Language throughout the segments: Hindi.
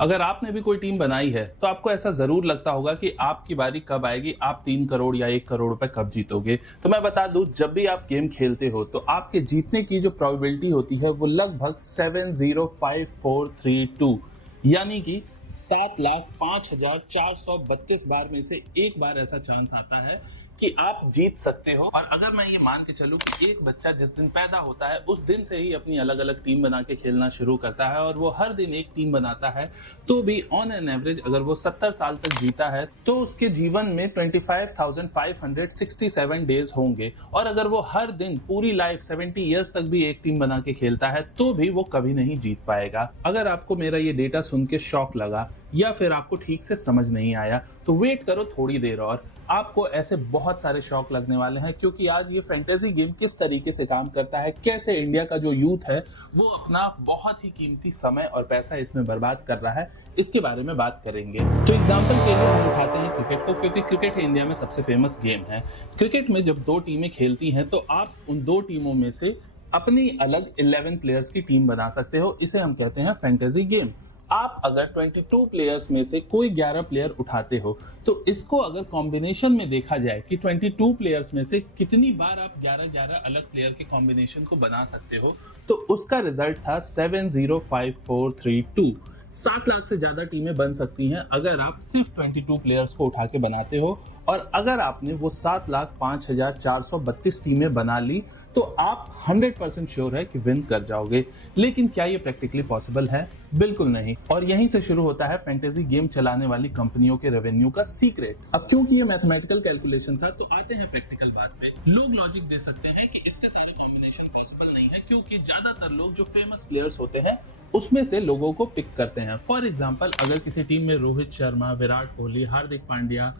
अगर आपने भी कोई टीम बनाई है तो आपको ऐसा जरूर लगता होगा कि आपकी बारी कब आएगी, आप 3 करोड़ या 1 करोड़ रुपए कब जीतोगे। तो मैं बता दूं, जब भी आप गेम खेलते हो तो आपके जीतने की जो प्रोबेबिलिटी होती है वो लगभग 705,432 यानी कि 7,05,432 बार में से एक बार ऐसा चांस आता है कि आप जीत सकते हो। और अगर मैं ये मान के चलूं कि एक बच्चा जिस दिन पैदा होता है उस दिन से ही अपनी अलग अलग टीम बना के खेलना शुरू करता है और वो हर दिन एक टीम बनाता है, तो भी ऑन एन एवरेज अगर वो 70 साल तक जीता है तो उसके जीवन में 25,567 डेज होंगे। और अगर वो हर दिन पूरी लाइफ 70 ईयर्स तक भी एक टीम बना के खेलता है तो भी वो कभी नहीं जीत पाएगा। अगर आपको मेरा ये डेटा सुन के शॉक लगा या फिर आपको ठीक से समझ नहीं आया तो वेट करो थोड़ी देर और, आपको ऐसे बहुत सारे शौक लगने वाले हैं, क्योंकि आज ये फैंटेसी गेम किस तरीके से काम करता है, कैसे इंडिया का जो यूथ है वो अपना बहुत ही कीमती समय और पैसा इसमें बर्बाद कर रहा है, इसके बारे में बात करेंगे। तो एग्जांपल के लिए हम उठाते हैं क्रिकेट को, क्योंकि क्रिकेट इंडिया में सबसे फेमस गेम है। क्रिकेट में जब दो टीमें खेलती हैं तो आप उन दो टीमों में से अपनी अलग 11 प्लेयर्स की टीम बना सकते हो, इसे हम कहते हैं फैंटेसी गेम। आप अगर 22 प्लेयर्स में से कोई 11 प्लेयर उठाते हो तो इसको अगर कॉम्बिनेशन में देखा जाए कि 22 प्लेयर्स में से कितनी बार आप 11-11 अलग प्लेयर के कॉम्बिनेशन को बना सकते हो, तो उसका रिजल्ट था 705,432। 7 लाख से ज्यादा टीमें बन सकती हैं अगर आप सिर्फ 22 प्लेयर्स को उठा के बनाते हो। और अगर आपने वो 7,05,432 टीमें बना ली तो आप 100% श्योर है कि विन कर जाओगे। लेकिन क्या ये प्रैक्टिकली पॉसिबल है? बिल्कुल नहीं। और यहीं से शुरू होता है फैंटेसी गेम चलाने वाली कंपनियों के रेवेन्यू का सीक्रेट। अब क्योंकि ये मैथमेटिकल कैलकुलेशन था तो आते हैं प्रैक्टिकल बात पे। लोग लॉजिक दे सकते हैं कि इतने सारे कॉम्बिनेशन पॉसिबल नहीं है, क्योंकि ज्यादातर लोग जो फेमस प्लेयर्स होते हैं उसमें से लोगों को पिक करते हैं। फॉर एग्जाम्पल, अगर किसी टीम में रोहित शर्मा, विराट कोहली, हार्दिक पांड्या,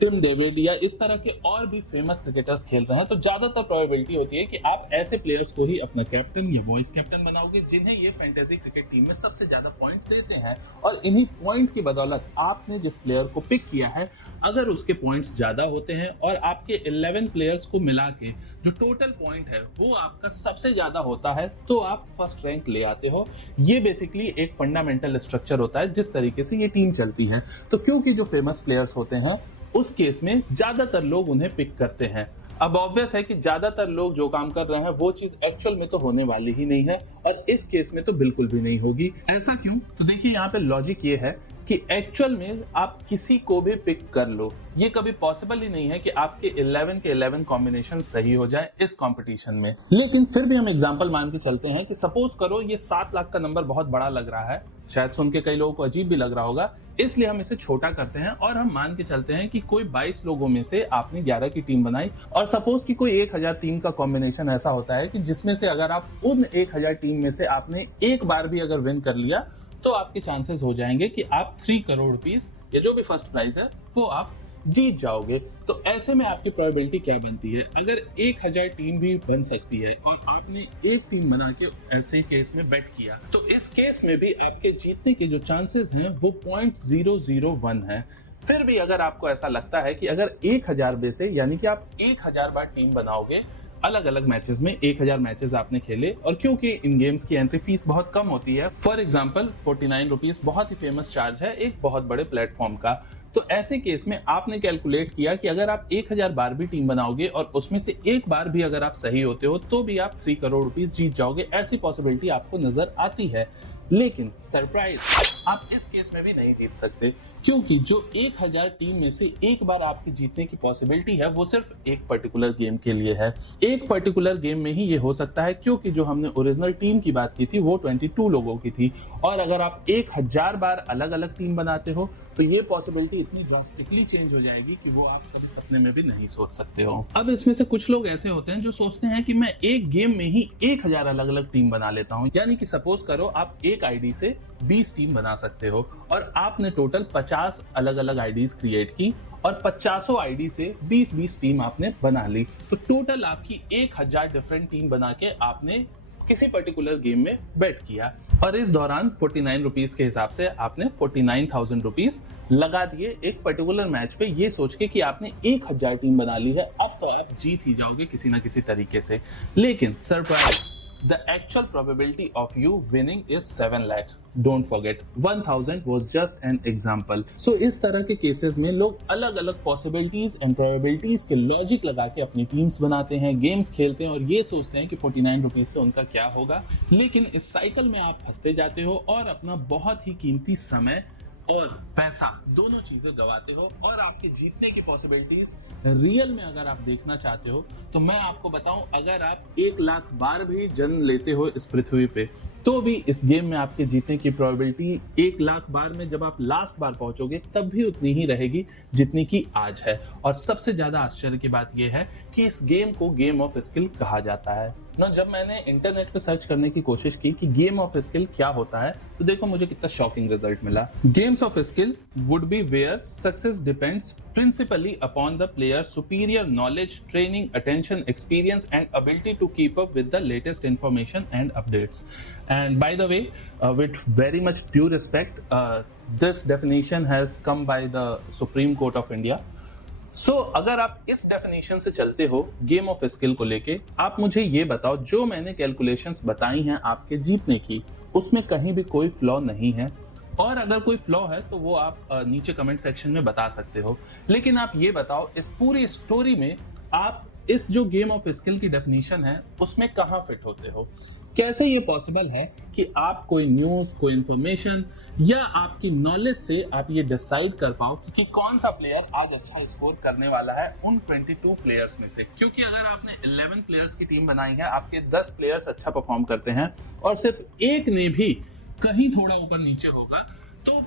टिम डेविड या इस तरह के और भी फेमस क्रिकेटर्स खेल रहे हैं तो ज्यादातर प्रोबेबिलिटी होती है कि आप ऐसे प्लेयर्स को ही अपना कैप्टन या वॉइस कैप्टन बनाओगे जिन्हें ये फैंटेसी क्रिकेट टीम में सबसे ज्यादा पॉइंट देते हैं। और इन्हीं पॉइंट की बदौलत आपने जिस प्लेयर को पिक किया है, अगर उसके पॉइंट्स ज्यादा होते हैं और आपके 11 प्लेयर्स को मिला के जो टोटल पॉइंट है वो आपका सबसे ज्यादा होता है, तो आप फर्स्ट रैंक ले आते हो। ये बेसिकली एक फंडामेंटल स्ट्रक्चर होता है जिस तरीके से ये टीम चलती है। तो क्योंकि जो फेमस प्लेयर्स होते हैं उस केस में ज्यादातर लोग उन्हें पिक करते हैं। अब ऑब्वियस है कि ज्यादातर लोग जो काम कर रहे हैं वो चीज एक्चुअल में तो होने वाली ही नहीं है, और इस केस में तो बिल्कुल भी नहीं होगी। ऐसा क्यों? तो देखिए, यहाँ पे लॉजिक ये है कि एक्चुअल में आप किसी को भी पिक कर लो, ये कभी पॉसिबल ही नहीं है कि आपके 11 के 11 कॉम्बिनेशन सही हो जाए इस कंपटीशन में। लेकिन फिर भी हम एग्जांपल मान के चलते हैं कि सपोज करो ये 7 लाख का नंबर बहुत बड़ा लग रहा है, शायद सुन के कई लोगों को अजीब भी लग रहा होगा, इसलिए हम इसे छोटा करते हैं और हम मान के चलते हैं कि कोई 22 लोगों में से आपने 11 की टीम बनाई, और सपोज कि कोई 1000 टीम का कॉम्बिनेशन ऐसा होता है कि जिसमें से अगर आप उन 1000 टीम में से आपने एक बार भी अगर विन कर लिया तो आपके चांसेस हो जाएंगे कि आप 3 करोड़ रुपीस या जो भी फर्स्ट प्राइज है वो आप जीत जाओगे। तो ऐसे में आपकी प्रोबेबिलिटी क्या बनती है? अगर 1000 टीम भी बन सकती है और आपने एक टीम बना के ऐसे केस में बेट किया, तो इस केस में भी आपके जीतने के जो चांसेस हैं वो 0.001 है। फिर भी अगर आपको ऐसा लगता है कि अगर 1000 में से, यानी कि आप 1000 बार टीम बनाओगे, अलग अलग मैचेस में 1000 मैचेस आपने खेले, और क्योंकि इन गेम्स की एंट्री फीस बहुत कम होती है, फॉर एग्जांपल 49 रुपीस बहुत ही फेमस चार्ज है एक बहुत बड़े प्लेटफॉर्म का, तो ऐसे केस में आपने कैलकुलेट किया कि अगर आप 1000 बार भी टीम बनाओगे और उसमें से एक बार भी अगर आप सही होते हो तो भी आप 3 करोड़ रुपीस जीत जाओगे। ऐसी पॉसिबिलिटी आपको नजर आती है। लेकिन सरप्राइज, आप इस केस में भी नहीं जीत सकते, क्योंकि जो 1000 टीम में से एक बार आपकी जीतने की पॉसिबिलिटी है वो सिर्फ एक पर्टिकुलर गेम के लिए है। एक पर्टिकुलर गेम में ही ये हो सकता है, क्योंकि जो हमने ओरिजिनल टीम की बात की थी वो 22 लोगों की थी, और अगर आप 1000 बार अलग अलग टीम बनाते हो तो ये पॉसिबिलिटी इतनी ड्रास्टिकली चेंज हो जाएगी कि वो आप कभी सपने में भी नहीं सोच सकते हो। अब इसमें से कुछ लोग ऐसे होते हैं जो सोचते हैं कि मैं एक गेम में ही 1000 अलग अलग टीम बना लेता हूं, यानी कि सपोज करो आप एक आईडी से 20 टीम बना सकते हो, और आपने टोटल 50 अलग अलग आईडीज क्रिएट की और 50 आईडी से 20-20 टीम आपने बना ली, तो टोटल आपकी 1000 डिफरेंट टीम बना के आपने किसी पर्टिकुलर गेम में बेट किया, और इस दौरान 49 रुपीस के हिसाब से आपने 49,000 रुपीस लगा दिए एक पर्टिकुलर मैच पे, ये सोच के कि आपने 1000 टीम बना ली है, अब तो आप जीत ही जाओगे किसी ना किसी तरीके से। लेकिन surprise, the actual probability of you winning is 7 lakh. Don't forget, 1000 was just an example. So इस तरह के केसेस में लोग अलग अलग पॉसिबिलिटीज एंड प्रोबेबिलिटीज के लॉजिक लगा के अपनी टीम्स बनाते हैं, गेम्स खेलते हैं और ये सोचते हैं कि 49 रुपीज से उनका क्या होगा। लेकिन इस साइकिल में आप फंसते जाते हो और अपना बहुत ही कीमती समय और पैसा दोनों चीजें गवाते हो, और आपके जीतने की पॉसिबिलिटीज रियल में अगर आप देखना चाहते हो तो मैं आपको बताऊं, अगर आप 1 लाख बार भी जन्म लेते हो इस पृथ्वी पे तो भी इस गेम में आपके जीतने की प्रोबेबिलिटी 1 लाख बार में जब आप लास्ट बार पहुंचोगे तब भी उतनी ही रहेगी जितनी की आज है। और सबसे ज्यादा आश्चर्य की बात यह है कि इस गेम को गेम ऑफ स्किल कहा जाता है ना। जब मैंने इंटरनेट पे सर्च करने की कोशिश की कि गेम ऑफ स्किल क्या होता है तो देखो मुझे कितना शॉकिंग रिजल्ट मिला। Games of skill would be where success depends principally upon the player superior knowledge, training, attention, experience and ability to keep up with the latest information and updates. And by the way, with very much due respect, this definition has come by the Supreme Court of India. So, अगर आप इस डेफिनेशन से चलते हो गेम ऑफ स्किल को लेके, आप मुझे ये बताओ जो मैंने कैलकुलेशंस बताई हैं आपके जीतने की, उसमें कहीं भी कोई फ्लॉ नहीं है। और अगर कोई फ्लॉ है तो वो आप नीचे कमेंट सेक्शन में बता सकते हो। लेकिन आप ये बताओ इस पूरी स्टोरी में आप इस जो गेम ऑफ स्किल की डेफिनेशन है उसमें कहाँ फिट होते हो। कैसे ये पॉसिबल है कि आप कोई न्यूज, कोई इंफॉर्मेशन या आपकी नॉलेज से आप ये डिसाइड कर पाओ कि कौन सा प्लेयर आज अच्छा स्कोर करने वाला है उन 22 प्लेयर्स में से। क्योंकि अगर आपने 11 प्लेयर्स की टीम बनाई है, आपके 10 प्लेयर्स अच्छा परफॉर्म करते हैं और सिर्फ एक ने भी कहीं थोड़ा ऊपर नीचे होगा तो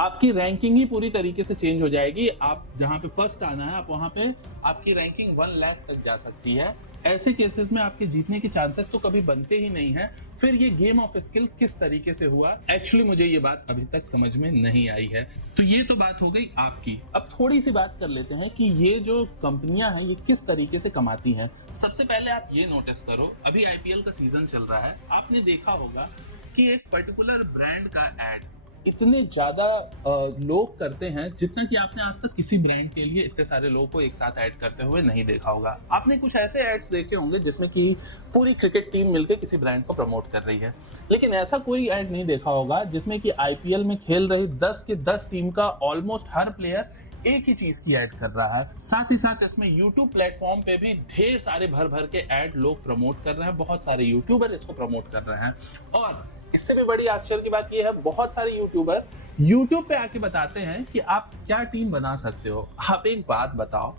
आपकी रैंकिंग ही पूरी तरीके से चेंज हो जाएगी। आप जहां पे फर्स्ट आना है आप वहां पे आपकी रैंकिंग 1 लाख तक जा सकती है। ऐसे केसेस में आपके जीतने के चांसेस तो कभी बनते ही नहीं है। फिर ये गेम ऑफ स्किल किस तरीके से हुआ, एक्चुअली मुझे ये बात अभी तक समझ में नहीं आई है। तो ये तो बात हो गई आपकी। अब थोड़ी सी बात कर लेते हैं कि ये जो कंपनियां हैं ये किस तरीके से कमाती हैं। सबसे पहले आप ये नोटिस करो, अभी आईपीएल का सीजन चल रहा है, आपने देखा होगा कि एक पर्टिकुलर ब्रांड का एड इतने ज्यादा लोग करते हैं जितना कि आपने आज तक किसी ब्रांड के लिए इतने सारे लोगों को एक साथ ऐड करते हुए नहीं देखा होगा। आपने कुछ ऐसे एड्स देखे होंगे जिसमें कि पूरी क्रिकेट टीम मिलकर किसी ब्रांड को प्रमोट कर रही है, लेकिन ऐसा कोई ऐड नहीं देखा होगा जिसमें कि आईपीएल में खेल रही 10 के 10 टीम का ऑलमोस्ट हर प्लेयर एक ही चीज की ऐड कर रहा है। साथ ही साथ इसमें यूट्यूब प्लेटफॉर्म पे भी ढेर सारे भर भर के ऐड लोग प्रमोट कर रहे हैं, बहुत सारे यूट्यूबर इसको प्रमोट कर रहे हैं। और इससे भी बड़ी आश्चर्य की बात यह है, बहुत सारे यूट्यूबर यूट्यूब पे आके बताते हैं कि आप क्या टीम बना सकते हो। आप एक बात बताओ,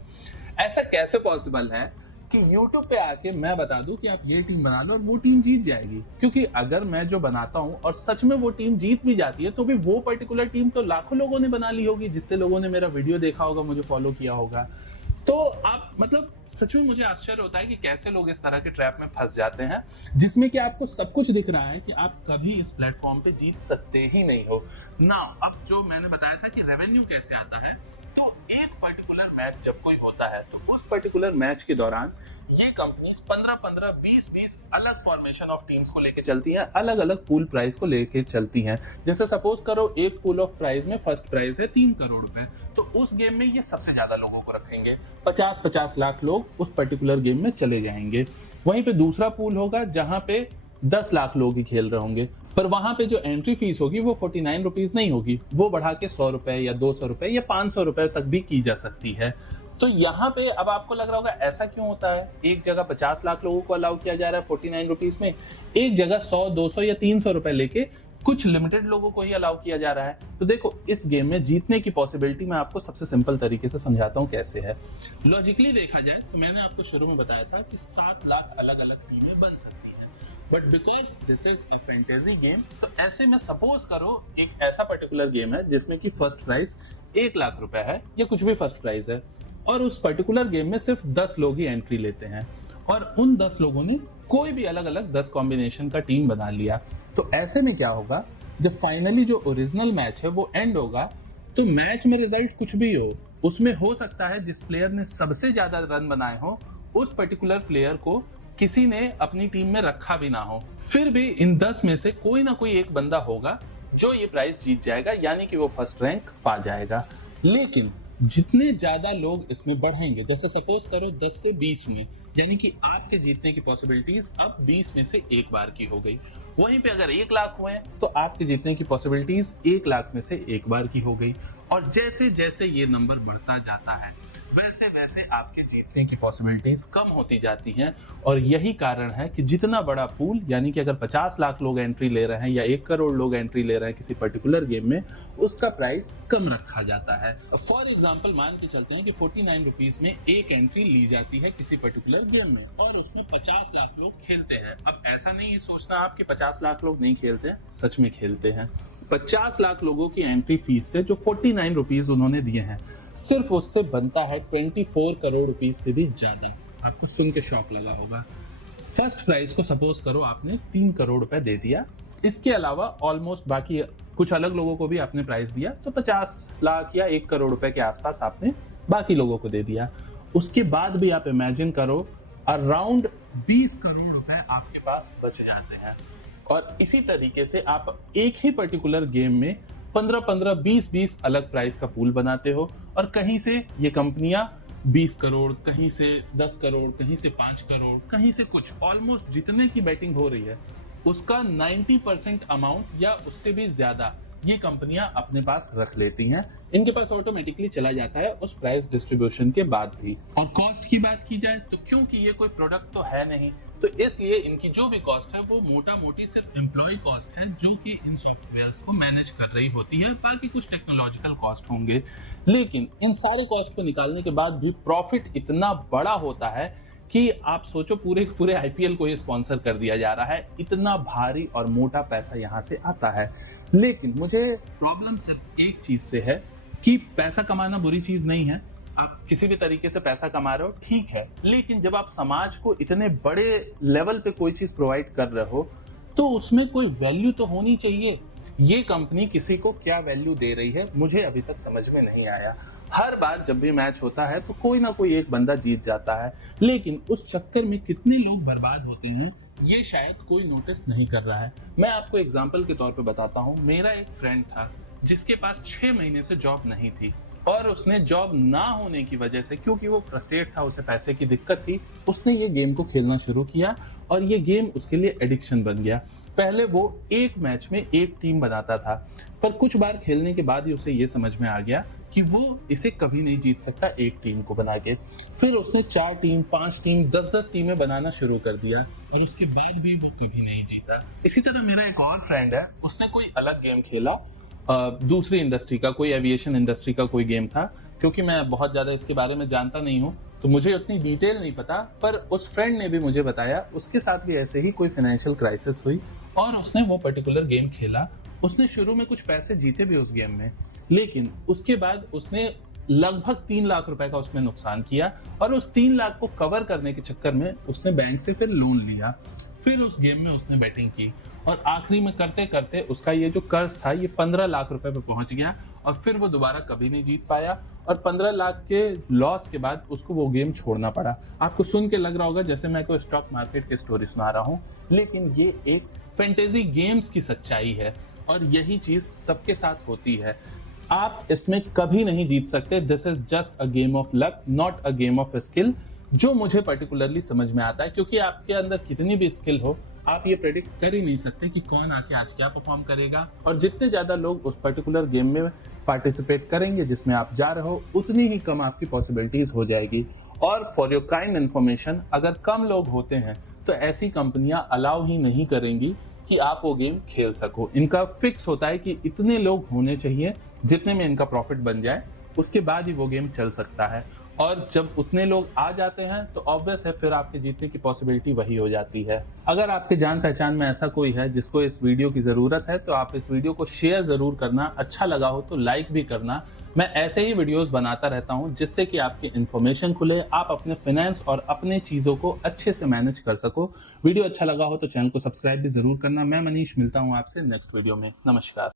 ऐसा कैसे पॉसिबल है कि यूट्यूब पे आके मैं बता दूं कि आप ये टीम बना लो और वो टीम जीत जाएगी? क्योंकि अगर मैं जो बनाता हूं और सच में वो टीम जीत भी जाती है तो भी वो पर्टिकुलर टीम तो लाखों लोगों ने बना ली होगी, जितने लोगों ने मेरा वीडियो देखा होगा, मुझे फॉलो किया होगा। तो आप मतलब सच में मुझे आश्चर्य होता है कि कैसे लोग इस तरह के ट्रैप में फंस जाते हैं जिसमें कि आपको सब कुछ दिख रहा है कि आप कभी इस प्लेटफॉर्म पे जीत सकते ही नहीं हो ना। अब जो मैंने बताया था कि रेवेन्यू कैसे आता है, तो एक पर्टिकुलर मैच जब कोई होता है तो उस पर्टिकुलर मैच के दौरान ये कंपनीज 15-15, 20-20 अलग फॉर्मेशन ऑफ टीम्स को लेके चलती हैं, अलग अलग पूल प्राइस को लेके चलती हैं। जैसे सपोज करो एक पूल ऑफ प्राइस में फर्स्ट प्राइस है 3 करोड़ रुपए, तो उस गेम में ये सबसे ज्यादा लोगों को रखेंगे, 50-50 लाख लोग उस पर्टिकुलर गेम में चले जाएंगे। वहीं पे दूसरा पूल होगा जहां पे 10 लाख लोग ही खेल रहे होंगे, पर वहां पे जो एंट्री फीस होगी वो 49 रुपीज नहीं होगी, वो बढ़ा के 100 रुपए या 200 रुपए या 500 रुपए तक भी की जा सकती है। तो यहाँ पे अब आपको लग रहा होगा ऐसा क्यों होता है, एक जगह 50 लाख लोगों को अलाउ किया जा रहा है 49 रुपीज में, एक जगह 100, 200 या 300 रुपए लेके कुछ लिमिटेड लोगों को ही अलाउ किया जा रहा है। तो देखो इस गेम में जीतने की पॉसिबिलिटी मैं आपको सबसे सिंपल तरीके से समझाता हूँ कैसे है। लॉजिकली देखा जाए तो मैंने आपको शुरू में बताया था कि 7 लाख अलग अलग टीमें बन सकती हैं, but because this is a fantasy game, तो ऐसे में सपोज करो एक ऐसा पर्टिकुलर गेम है जिसमें कि फर्स्ट प्राइज 1 लाख रुपए है या कुछ भी फर्स्ट प्राइज है, और उस पर्टिकुलर गेम में सिर्फ 10 लोग ही एंट्री लेते हैं और उन 10 लोगों ने कोई भी अलग अलग 10 कॉम्बिनेशन का टीम बना लिया। तो ऐसे में क्या होगा, जब फाइनली जो ओरिजिनल मैच है वो एंड होगा तो मैच में रिजल्ट कुछ भी हो, उसमें हो सकता है जिस प्लेयर ने सबसे ज्यादा रन बनाए हो उस पर्टिकुलर प्लेयर को किसी ने अपनी टीम में रखा भी ना हो, फिर भी इन 10 में से कोई ना कोई एक बंदा होगा जो ये प्राइज जीत जाएगा, यानी कि वो फर्स्ट रैंक पा जाएगा। लेकिन जितने ज्यादा लोग इसमें बढ़ेंगे, जैसे सपोज करो 10 से 20 हुई, यानी कि आपके जीतने की पॉसिबिलिटीज अब 20 में से एक बार की हो गई। वहीं पे अगर 1 लाख हुए तो आपके जीतने की पॉसिबिलिटीज 1 लाख में से एक बार की हो गई। और जैसे जैसे ये नंबर बढ़ता जाता है वैसे वैसे आपके जीतने की पॉसिबिलिटीज कम होती जाती हैं। और यही कारण है कि जितना बड़ा पूल, यानी कि अगर 50 लाख लोग एंट्री ले रहे हैं या 1 करोड़ लोग एंट्री ले रहे हैं किसी पर्टिकुलर गेम में, उसका प्राइस कम रखा जाता है। फॉर एग्जांपल मान के चलते हैं कि 49 रुपीज में एक एंट्री ली जाती है किसी पर्टिकुलर गेम में और उसमें 50 लाख लोग खेलते हैं। अब ऐसा नहीं सोचना आप कि 50 लाख लोग नहीं खेलते, सच में खेलते हैं। 50 लाख लोगों की एंट्री फीस से जो 49 रुपीज उन्होंने दिए हैं, सिर्फ उससे बनता है 24 करोड़ रुपीस से भी ज्यादा। आपको सुन के शॉक लगा होगा। फर्स्ट प्राइज को सपोज करो आपने 3 करोड़ रुपए दे दिया, इसके अलावा ऑलमोस्ट बाकी कुछ अलग लोगों को भी आपने प्राइज दिया, तो 50 लाख या 1 करोड़ रुपए के आसपास आपने बाकी लोगों को दे दिया। उसके बाद भी आप इमेजिन करो अराउंड 20 करोड़ रुपए आपके पास बच जाते हैं। और इसी तरीके से आप एक ही पर्टिकुलर गेम में 15-15, 20-20 अलग प्राइस का पूल बनाते हो और कहीं से ये कंपनियां 20 करोड़, कहीं से 10 करोड़, कहीं से 5 करोड़, कहीं से कुछ, ऑलमोस्ट जितने की बैटिंग हो रही है उसका 90% अमाउंट या उससे भी ज्यादा ये कंपनियां अपने पास रख लेती हैं। इनके पास ऑटोमेटिकली चला जाता है उस प्राइस डिस्ट्रीब्यूशन के बाद भी। और कॉस्ट की बात की जाए तो क्योंकि ये कोई प्रोडक्ट तो है नहीं, तो इसलिए इनकी जो भी कॉस्ट है वो मोटा मोटी सिर्फ एम्प्लॉय कॉस्ट है जो कि इन सॉफ्टवेयर्स को मैनेज कर रही होती है। बाकी कुछ टेक्नोलॉजिकल कॉस्ट होंगे, लेकिन इन सारे कॉस्ट को निकालने के बाद भी प्रॉफिट इतना बड़ा होता है कि आप सोचो पूरे आईपीएल को ये स्पॉन्सर कर दिया जा रहा है। इतना भारी और मोटा पैसा यहाँ से आता है। लेकिन मुझे प्रॉब्लम सिर्फ एक चीज से है कि पैसा कमाना बुरी चीज नहीं है, आप किसी भी तरीके से पैसा कमा रहे हो ठीक है, लेकिन जब आप समाज को इतने बड़े लेवल पे कोई चीज प्रोवाइड कर रहे हो तो उसमें कोई वैल्यू तो होनी चाहिए। ये कंपनी किसी को क्या वैल्यू दे रही है मुझे अभी तक समझ में नहीं आया। हर बार जब भी मैच होता है तो कोई ना कोई एक बंदा जीत जाता है, लेकिन उस चक्कर में कितने लोग बर्बाद होते हैं ये शायद कोई नोटिस नहीं कर रहा है। मैं आपको एग्जांपल के तौर पे बताता हूँ। मेरा एक फ्रेंड था जिसके पास 6 महीने से जॉब नहीं थी और उसने जॉब ना होने की वजह से, क्योंकि वो फ्रस्ट्रेट था, उसे पैसे की दिक्कत थी, उसने ये गेम को खेलना शुरू किया और ये गेम उसके लिए एडिक्शन बन गया। पहले वो एक मैच में एक टीम बनाता था, पर कुछ बार खेलने के बाद ही उसे ये समझ में आ गया कि वो इसे कभी नहीं जीत सकता एक टीम को बना के। फिर उसने 4 टीम, 5 टीम, 10-10 टीमें बनाना शुरू कर दिया और उसके बाद भी वो कभी नहीं जीता। इसी तरह मेरा एक और फ्रेंड है, उसने कोई अलग गेम खेला, दूसरी इंडस्ट्री का, कोई एविएशन इंडस्ट्री का कोई गेम था। क्योंकि मैं बहुत ज्यादा इसके बारे में जानता नहीं हूँ तो मुझे उतनी डिटेल नहीं पता, पर उस फ्रेंड ने भी मुझे बताया उसके साथ भी ऐसे ही कोई फाइनेंशियल क्राइसिस हुई और उसने वो पर्टिकुलर गेम खेला। उसने शुरू में कुछ पैसे जीते भी उस गेम में, लेकिन उसके बाद उसने लगभग 3 लाख रुपए का उसमें नुकसान किया और उस 3 लाख को कवर करने के चक्कर में उसने बैंक से फिर लोन लिया। फिर उस गेम में उसने बैटिंग की और आखिरी में करते करते उसका ये जो कर्ज था ये 15 लाख रुपए पे पहुंच गया और फिर वो दोबारा कभी नहीं जीत पाया और 15 लाख के लॉस के बाद उसको वो गेम छोड़ना पड़ा। आपको सुन के लग रहा होगा जैसे मैं कोई स्टॉक मार्केट की स्टोरी सुना रहा हूँ, लेकिन ये एक फैंटेसी गेम्स की सच्चाई है और यही चीज सबके साथ होती है। आप इसमें कभी नहीं जीत सकते। This is just a game of luck, not a game of skill, जो मुझे पर्टिकुलरली समझ में आता है। क्योंकि आपके अंदर कितनी भी स्किल हो, आप ये प्रेडिक्ट कर ही नहीं सकते कि कौन आके आज क्या परफॉर्म करेगा। और जितने ज्यादा लोग उस पर्टिकुलर गेम में पार्टिसिपेट करेंगे जिसमें आप जा रहे हो, उतनी ही कम आपकी पॉसिबिलिटीज हो जाएगी। और फॉर योर काइंड इन्फॉर्मेशन, अगर कम लोग होते हैं तो ऐसी कंपनियां अलाउ ही नहीं करेंगी कि आप वो गेम खेल सको। इनका फिक्स होता है कि इतने लोग होने चाहिए जितने में इनका प्रॉफिट बन जाए, उसके बाद ही वो गेम चल सकता है। और जब उतने लोग आ जाते हैं तो ऑब्वियस है फिर आपके जीतने की पॉसिबिलिटी वही हो जाती है। अगर आपके जान पहचान में ऐसा कोई है जिसको इस वीडियो की जरूरत है तो आप इस वीडियो को शेयर जरूर करना, अच्छा लगा हो तो लाइक भी करना। मैं ऐसे ही वीडियोस बनाता रहता हूं जिससे कि आपकी इन्फॉर्मेशन खुले, आप अपने फाइनेंस और अपने चीजों को अच्छे से मैनेज कर सको। वीडियो अच्छा लगा हो तो चैनल को सब्सक्राइब भी जरूर करना। मैं मनीष, मिलता हूं आपसे नेक्स्ट वीडियो में। नमस्कार।